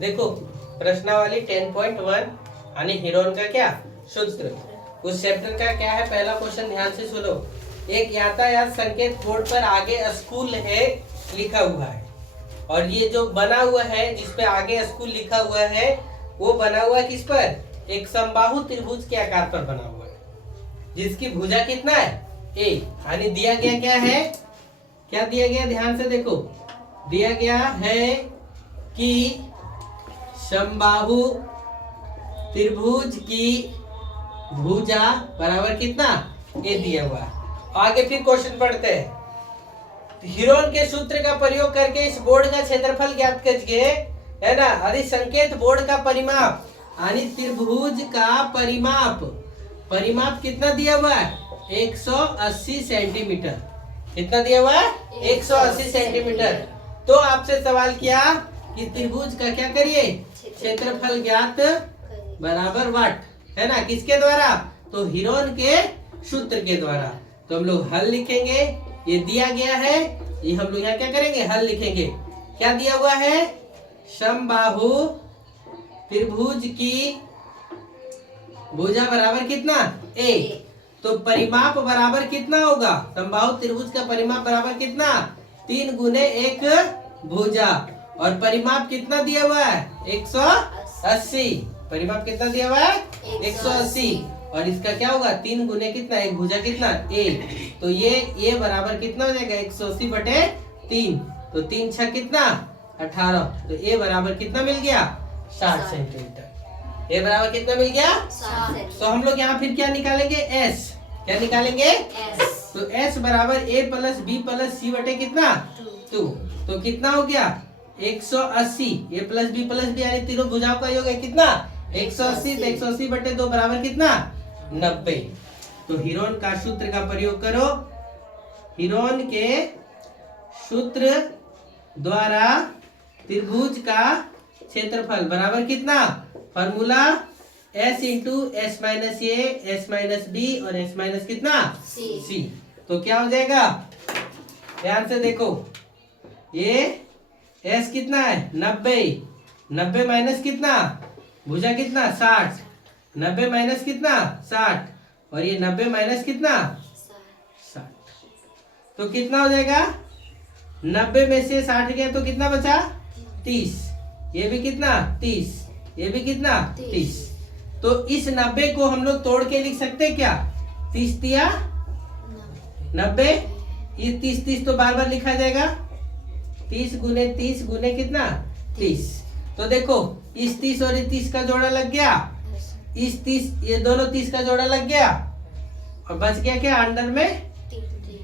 देखो प्रश्नावली 10.1 यानी हीरोन का क्या सूत्र। उस चैप्टर का क्या है, पहला क्वेश्चन ध्यान से सुनो। एक यातायात संकेत बोर्ड पर आगे स्कूल है लिखा हुआ है, और ये जो बना हुआ है जिसपे आगे स्कूल लिखा हुआ है वो बना हुआ है किस पर, एक समबाहु त्रिभुज के आकार पर बना हुआ है, जिसकी भुजा कितना है ए। यानी दिया गया क्या है, क्या दिया गया ध्यान से देखो, दिया गया है कि समबाहु त्रिभुज की भुजा बराबर कितना ए दिया हुआ है। आगे फिर क्वेश्चन पढ़ते हैं। हीरोन के सूत्र का प्रयोग करके इस बोर्ड का क्षेत्रफल ज्ञात कीजिए, है ना। यदि संकेत बोर्ड का परिमाप यानी त्रिभुज का परिमाप कितना दिया हुआ है 180 सेंटीमीटर। कितना दिया हुआ है 180 सेंटीमीटर। तो आपसे सवाल किया कि त्रिभुज का क्या करिए, क्षेत्रफल ज्ञात बराबर वाट, है ना। किसके द्वारा, तो हीरोन के सूत्र के द्वारा। तो हम लोग हल लिखेंगे, ये दिया गया है, ये हम लोग यहाँ क्या करेंगे, हल लिखेंगे। क्या दिया हुआ है, समबाहु त्रिभुज की भुजा बराबर कितना ए। तो परिमाप बराबर कितना होगा, समबाहु त्रिभुज का परिमाप बराबर कितना 3 गुने 1 भुजा, और परिमाप कितना दिया हुआ है 180। परिमाप कितना दिया हुआ है 180, और इसका क्या होगा 3 गुने कितना, एक भुजा कितना ए। तो ये बराबर कितना हो जाएगा 180 बटे 3। तो 3 6 कितना 18। तो ए बराबर कितना मिल गया 60 सेंटीमीटर। ए बराबर कितना मिल गया 60। तो हम लोग यहाँ फिर क्या निकालेंगे, एस। क्या निकालेंगे, तो एस बराबर ए प्लस बी प्लस सी बटे कितना 2। तो कितना हो गया 180। ए प्लस बी यानी तीनों भुजाओं का योग है कितना 180। तो 180 बटे 2 बराबर कितना 90। तो हीरोन का सूत्र का प्रयोग करो। हीरोन के सूत्र द्वारा त्रिभुज का क्षेत्रफल बराबर कितना, formula s into S minus A, S minus B और एस माइनस कितना सी। तो क्या हो जाएगा, ध्यान से देखो, ये s कितना है 90 माइनस कितना, भुजा कितना 60, 90 माइनस कितना 60, और ये 90 माइनस कितना 60। तो कितना हो जाएगा, 90 में से 60 गया तो कितना बचा 30। ये भी कितना 30, ये भी कितना 30। तो इस 90 को हम लोग तोड़ के लिख सकते हैं क्या, 30 दिया 90, ये 30 तो बार बार लिखा जाएगा, 30 गुने कितना 30। तो देखो इस 30 और इस 30 का जोड़ा लग गया, इस 30 ये दोनों 30 का जोड़ा लग गया, और बच गया क्या अंडर में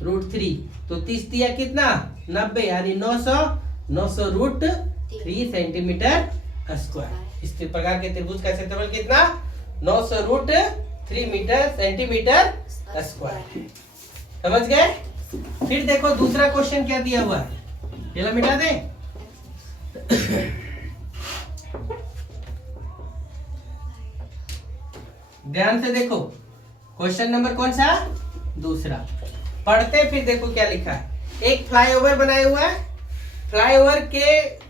√3। तो 30 दिया कितना 90 यानी 900 √3 सेंटीमीटर स्क्वायर। इस प्रकार के त्रिभुज का क्षेत्रफल कितना 900 √3 सेंटीमीटर स्क्वायर। समझ गए। फिर देखो दूसरा क्वेश्चन क्या दिया हुआ है, पहला मिटा दे। ध्यान से देखो, क्वेश्चन नंबर कौन सा, दूसरा। पढ़ते फिर देखो क्या लिखा है। एक फ्लाईओवर बनाया हुआ है,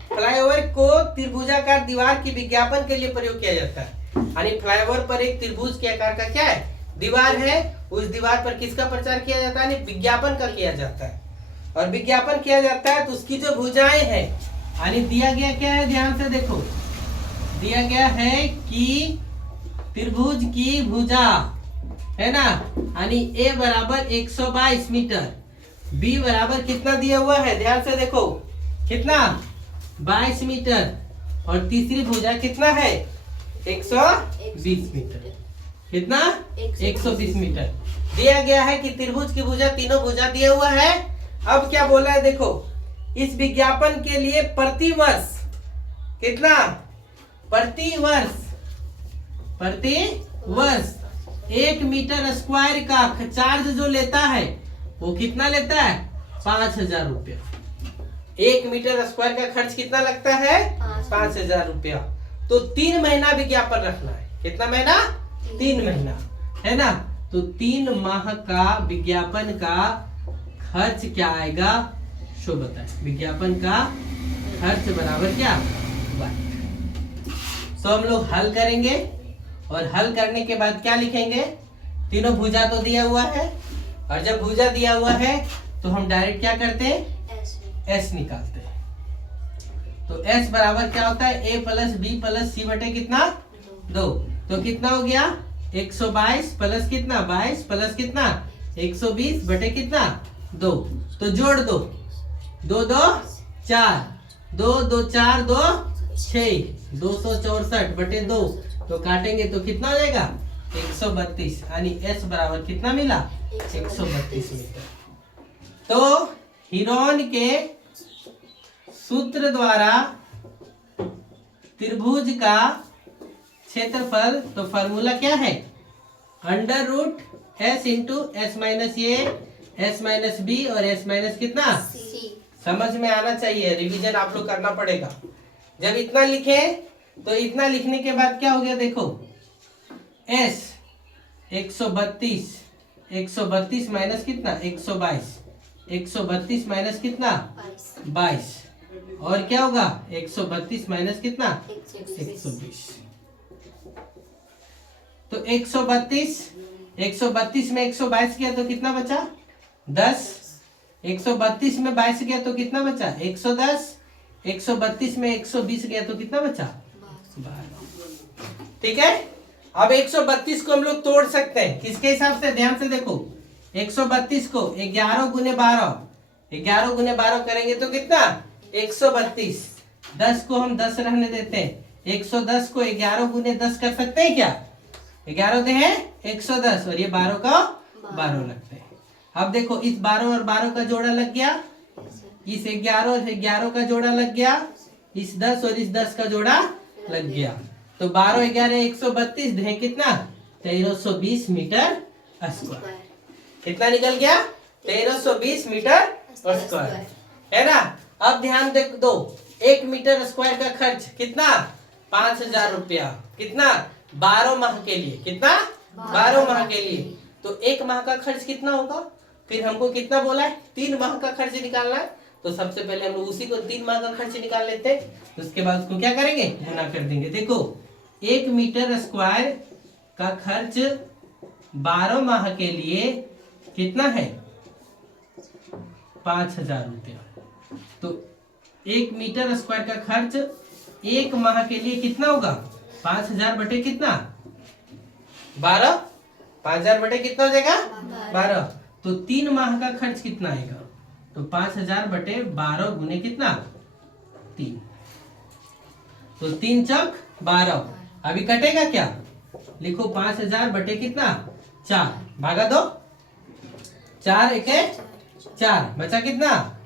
फ्लाईओवर को त्रिभुजाकार दीवार की विज्ञापन के लिए प्रयोग किया जाता है। यानी फ्लाईओवर पर एक त्रिभुज के आकार का क्या है, दीवार है, उस दीवार पर किसका प्रचार किया जाता है, विज्ञापन का किया जाता है। और विज्ञापन किया जाता है तो उसकी जो भुजाएं हैं, यानी दिया गया क्या है, ध्यान से देखो, दिया गया है कि त्रिभुज की भुजा, है ना, यानी ए बराबर 122 मीटर, बी बराबर कितना दिया हुआ है, ध्यान से देखो कितना 22 मीटर, और तीसरी भुजा कितना है 120 मीटर। कितना 120 मीटर दिया गया है कि त्रिभुज की भुजा, तीनों भुजा दिया हुआ है। अब क्या बोला है देखो, इस विज्ञापन के लिए प्रति वर्ष कितना, प्रति वर्ष 1 मीटर स्क्वायर का चार्ज जो लेता है वो कितना लेता है 5000 रुपया। 1 मीटर स्क्वायर का खर्च कितना लगता है 5000 रुपया। तो 3 महीना विज्ञापन रखना है, कितना महीना 3 महीना, है ना। तो 3 माह का विज्ञापन का खर्च क्या आएगा, सो बताए। विज्ञापन का खर्च बराबर क्या, तो हम लोग हल करेंगे और हल करने के बाद क्या लिखेंगे, तीनों भुजा तो दिया हुआ है और जब भुजा दिया हुआ है तो हम डायरेक्ट क्या करते हैं, एस निकालते हैं। तो एस बराबर क्या होता है, ए प्लस बी प्लस सी बटे कितना 2। तो कितना हो गया 122 प्लस कितना 22 प्लस कितना 120 बटे कितना 2। तो जोड़ दो, 2 2 4, 2 2 4 2 6, 264 बटे 2। तो काटेंगे तो कितना हो जाएगा 132, यानी एस बराबर कितना मिला 132 मीटर। तो हीरोन के सूत्र द्वारा त्रिभुज का क्षेत्रफल, तो फॉर्मूला क्या है, under root S into S minus A S minus B और एस माइनस कितना सी। समझ में आना चाहिए, रिवीजन आप लोग करना पड़ेगा। जब इतना लिखे तो इतना लिखने के बाद क्या हो गया देखो, एस 132 माइनस कितना 122, 132 माइनस कितना 22 और क्या होगा 132 माइनस कितना 120। तो 132 में 122 गया तो कितना बचा 10, 132 में 22 गया तो कितना बचा 110, 132 में 120 गया तो कितना बचा 12। ठीक है, अब 132 को हम लोग तोड़ सकते हैं किसके हिसाब से, ध्यान से देखो, 132 को 11 गुने 12, 11 गुने 12 करेंगे तो कितना 132। 10 को हम 10 रहने देते हैं, 110 को 11 गुने 10 कर सकते हैं क्या, 11 दे हैं 110 और ये 12 का 12 लगते हैं। अब देखो इस 12 और 12 का जोड़ा लग गया, इस 11 और 11 का जोड़ा लग गया, इस 10 और इस 10 का जोड़ा लग गया। तो 12 11 132 दे कितना 1320 मीटर स्क्वायर। कितना निकल गया 1320 मीटर स्क्वायर, है ना। अब ध्यान दो, 1 मीटर स्क्वायर का खर्च कितना 5000 रुपया, कितना 12 माह के लिए, कितना 12 माह के लिए। तो 1 माह का खर्च कितना होगा, फिर हमको कितना बोला है 3 माह का खर्च निकालना है। तो सबसे पहले हम लोग उसी को 3 माह का खर्च निकाल लेते हैं, तो उसके बाद उसको क्या करेंगे गुना कर देंगे। देखो 1 मीटर स्क्वायर का खर्च 12 माह के लिए कितना है 5000 रुपया। तो 1 मीटर स्क्वायर का खर्च 1 माह के लिए कितना होगा 5000 बटे कितना 12, 5000 बटे कितना हो जाएगा 12। तो 3 माह का खर्च कितना आएगा, तो 5000 बटे 12 गुने कितना 3, तो 3 चौक 12। अभी कटेगा क्या, लिखो 5000 बटे कितना 4 भागा दो, 4 1 4 बचा कितना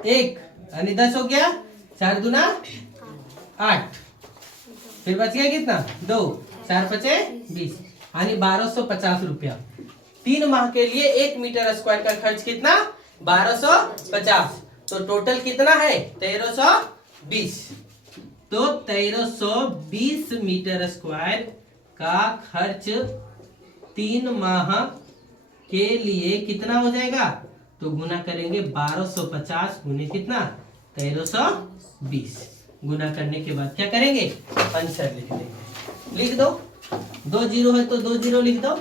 1 यानी 10 हो गया, 4 दूना 8, फिर बच गया कितना 2, 4 पचे 20 यानी 1250 रुपया। 3 माह के लिए 1 मीटर स्क्वायर का खर्च कितना 1250। तो टोटल कितना है 1320। तो 1320 मीटर स्क्वायर का खर्च 3 माह के लिए कितना हो जाएगा, तो गुना करेंगे 1250 गुने कितना 1320। गुना करने के बाद क्या करेंगे आंसर लिख देंगे। लिख दो, 2 जीरो है तो 2 जीरो लिख दो।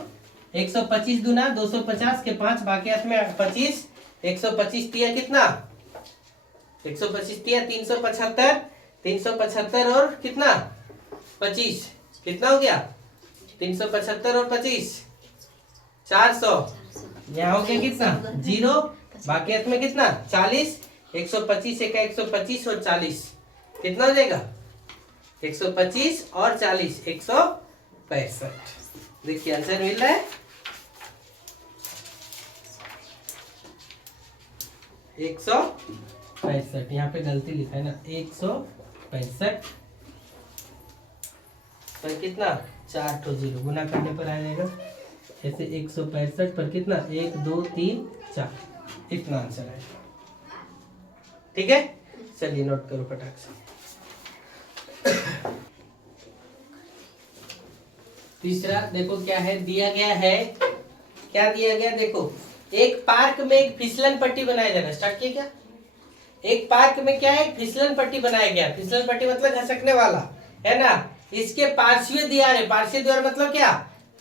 125 दूना 250 के 5 बाकी हाथ में 25, 125 तिया कितना 125 तिया 375, 375 और कितना 25 कितना हो गया 375 और 25 400। यहाँ हो गया कितना 0, बाकी हाथ में कितना 40, 125 का 125 और 40 कितना हो जाएगा 125 और 40 165। देखिए आंसर मिल रहा है 165। यहाँ पे गलती लिखा है ना 165 पर कितना 4 ठो जीरो गुना करने पर आ जाएगा। ऐसे 165 पर कितना 1 2 3 4 इतना आंसर है। ठीक है, चलिए नोट करो फटाक से। तीसरा देखो क्या है दिया गया है, क्या दिया गया देखो, एक पार्क में एक फिसलन पट्टी बनाया जा रहा है। स्टार्ट किया क्या, एक पार्क में क्या है फिसलन पट्टी बनाया गया। फिसलन पट्टी मतलब घसकने वाला है ना। इसके पार्श्वीय दीवार है, पार्श्वीय दीवार मतलब क्या,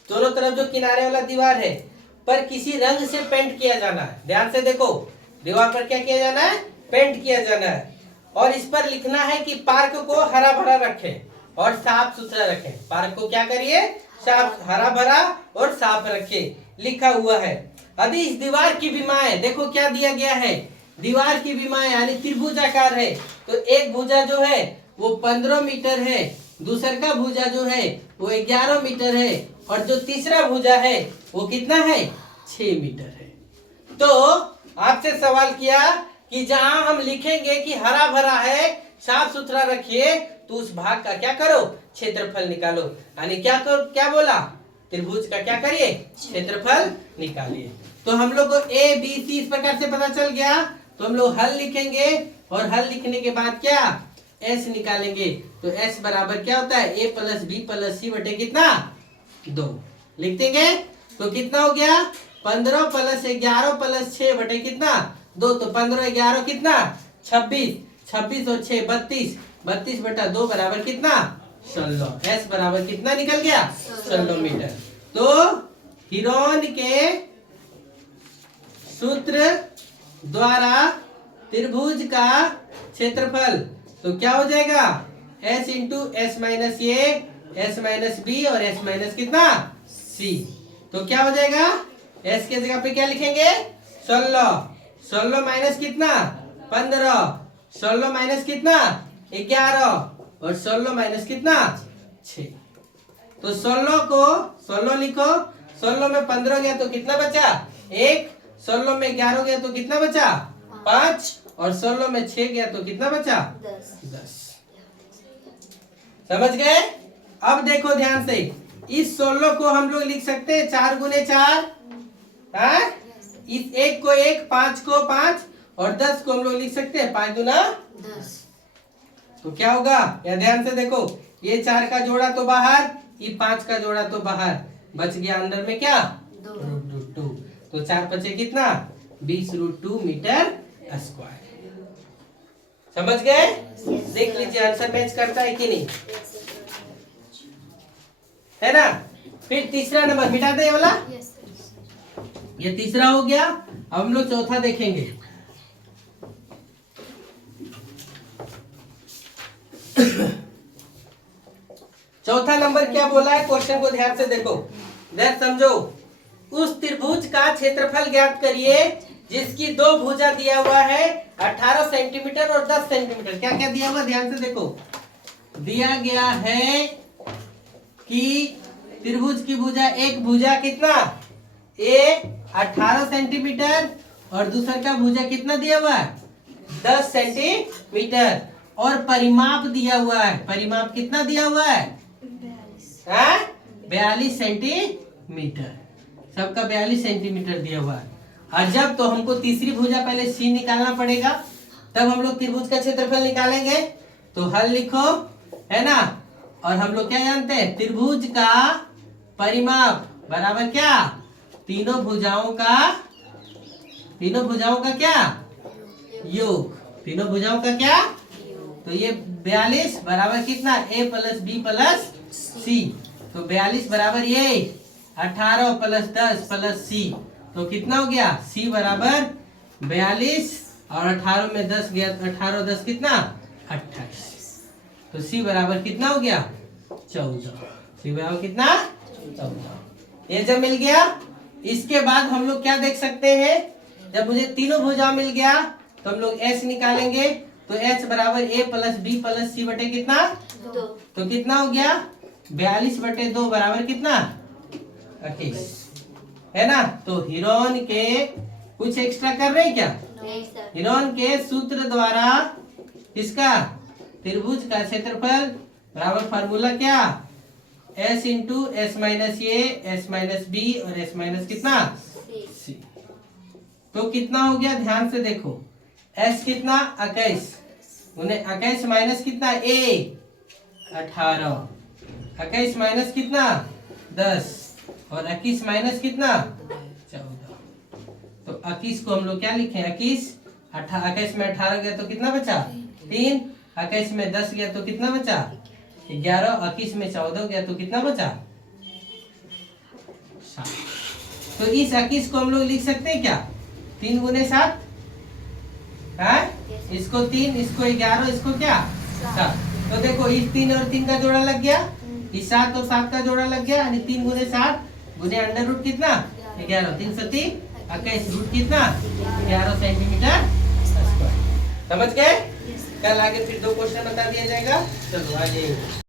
दोनों तरफ जो किनारे वाला दीवार है पर किसी रंग से पेंट किया जाना है। ध्यान से देखो, दीवार पर क्या किया जाना है, पेंट किया जाना है। और इस पर लिखना है कि पार्क को हरा भरा रखें और साफ सुथरा रखें। पार्क को क्या करिए, साफ, हरा भरा और साफ रखें, लिखा हुआ है। यदि इस दीवार की विमाएं, देखो क्या दिया गया है, दीवार की विमाएं यानी त्रिभुजाकार है, तो एक भुजा जो है वो 15 मीटर है, दूसर का भुजा जो है वो 11 मीटर है, और जो तीसरा भुजा है वो कितना है, 6 मीटर है। तो आपसे सवाल किया कि जहां हम लिखेंगे कि हरा भरा है, साफ सुथरा रखिए, तो उस भाग का क्या करो, क्षेत्रफल निकालो। यानी क्या करो, क्या बोला, त्रिभुज का क्या करिए, क्षेत्रफल निकालिए। तो हम लोग को ए बी सी इस प्रकार से पता चल गया। तो हम लोग हल लिखेंगे और हल लिखने के बाद क्या, एस निकालेंगे। तो एस बराबर क्या होता है, ए प्लस बी प्लस सी बटे कितना, 2 लिख देंगे। तो कितना हो गया, 15 प्लस 11 प्लस 6 बटे कितना, 2। तो 15 11 कितना, 26, 26 और 6 32, 32 बटा 2 बराबर कितना, 16। एस बराबर कितना निकल गया, 16 मीटर। तो हिरोन के सूत्र द्वारा त्रिभुज का क्षेत्रफल तो क्या हो जाएगा, S into S minus A, S minus B और एस माइनस कितना, सी। तो क्या हो जाएगा, एस के जगह पे क्या लिखेंगे, 16, 16 माइनस कितना, 15, 16 माइनस कितना, 11 और 16 माइनस कितना, 6। तो 16 को 16 लिखो, 16 में 15 गया तो कितना बचा, 1, 16 में 11 गया तो कितना बचा, 5, और 16 में 6 गया तो कितना बचा, 10। समझ गए। अब देखो ध्यान से, इस 16 को हम लोग लिख सकते हैं 4 गुने 4, इस 1 को 1, 5 को 5 और 10 को हम लोग लिख सकते हैं 5 गुना 10। तो क्या होगा, या ध्यान से देखो, ये 4 का जोड़ा तो बाहर, ये 5 का जोड़ा तो बाहर, बच गया अंदर में क्या, √2। तो 4 बचे कितना, 20√2 मीटर स्क्वायर। समझ गए। देख लीजिए आंसर मैच करता है कि नहीं, है ना। फिर तीसरा नंबर मिटा दे ये वाला, ये तीसरा हो गया। अब हम लोग चौथा देखेंगे। चौथा नंबर क्या बोला है, क्वेश्चन को ध्यान से देखो, ध्यान समझो। उस त्रिभुज का क्षेत्रफल ज्ञात करिए जिसकी 2 भुजा दिया हुआ है 18 सेंटीमीटर और 10 सेंटीमीटर। क्या क्या दिया हुआ, ध्यान से देखो, दिया गया है कि त्रिभुज की भुजा, एक भुजा कितना, ए 18 सेंटीमीटर और दूसरा का भुजा कितना दिया हुआ है, 10 सेंटीमीटर, और परिमाप दिया हुआ है, परिमाप कितना दिया हुआ है, 42 सेंटीमीटर, सबका 42 सेंटीमीटर दिया हुआ है। और जब, तो हमको तीसरी भुजा पहले सी निकालना पड़ेगा, तब हम लोग त्रिभुज का क्षेत्रफल निकालेंगे। तो हल लिखो, है ना। और हम लोग क्या जानते हैं, त्रिभुज का परिमाप बराबर क्या, तीनों भुजाओं का क्या, योग, तीनों भुजाओं का क्या। तो ये 42 बराबर कितना, ए प्लस बी प्लस सी। तो 42 बराबर ये 18 प्लस 10 प्लस सी, तो कितना हो गया, सी बराबर 42 और 18 में 10 गया, 18 10 कितना, 28। तो सी बराबर कितना हो गया, 14। सी बराबर कितना, 14। ये जब मिल गया, इसके बाद हम लोग क्या देख सकते हैं, जब मुझे तीनों भुजा मिल गया तो हम लोग एच निकालेंगे। तो एच बराबर ए प्लस बी प्लस सी बटे कितना, 2। तो कितना हो गया, 42 बटे 2 बराबर कितना, 21, है ना। तो हिरोन के कुछ एक्स्ट्रा कर रहे हैं क्या, नहीं सर। हिरोन के सूत्र द्वारा इसका त्रिभुज का क्षेत्रफल बराबर फार्मूला क्या, S into S minus A, S minus B और एस माइनस कितना, सी। तो कितना हो गया, ध्यान से देखो, एस कितना, 21, उन्हें 21 माइनस कितना, ए 18, 21 माइनस कितना, 10 और 21 माइनस कितना, 14। तो 21 को हम लोग क्या लिखें, 21 में 18 गया तो कितना बचा, 3, 21 में 10 गया तो कितना बचा, 11 21 में 14 गया तो कितना बचा 7। तो इस 21 को हम लोग लिख सकते हैं क्या 3 गुने 7 है, इसको 3, इसको 11, इसको क्या 7। तो देखो इस 3 और 3 का जोड़ा लग गया, इस 7 और 7 का जोड़ा लग गया, यानी 3 गुने 7 गुने अंडर रूट कितना 11, 3 सती 21 रूट कितना 11 सेंटीमीटर स्क्वायर। समझ गए? कल आगे फिर 2 क्वेश्चन बता दिया जाएगा। चलो आगे।